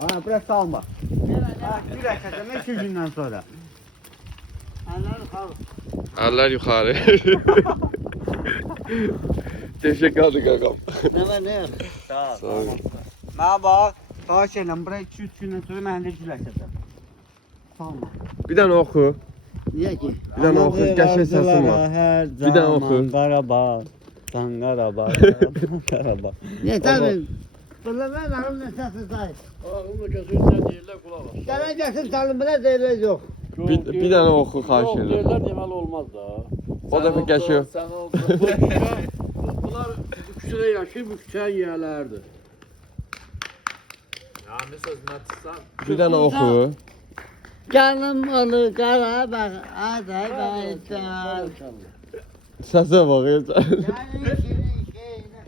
Ha, biraz salma. Ha, güləşəcəm 2 gündən sonra. Eller yukarı. Teşekkür ederim ağam. Nə var, nə yox? Sağ ol. Mənə bax, xahiş edirəm, bura 2-3 gündən sonra mən də güləşəcəm. Salma. Bir tane oku. Niyə ki? Bir tane oku. Gerçek sesin var. Bir tane oku. Qarabağ, San Qarabağ, Qarabağ. Niyə tabii? Bunlar mən ağım nə səsi sahib. Ağımla kesin sen deyirlər kulak as. Gələn gəlsin salın, buna deyirlər yox. Bir tane oku Yok karşı ederim. deyirlər deməli olmaz da. O da bir geçiyor. Sen oldu. Bunlar bu küçüdə yaşayıb bu küçəyə yiyələrdir. Yani sözünə tutsan. Bir tane oku. Canım olur Qarabağ, Azərbaycan. Sese bak ya. Sənin şirin şeyinə.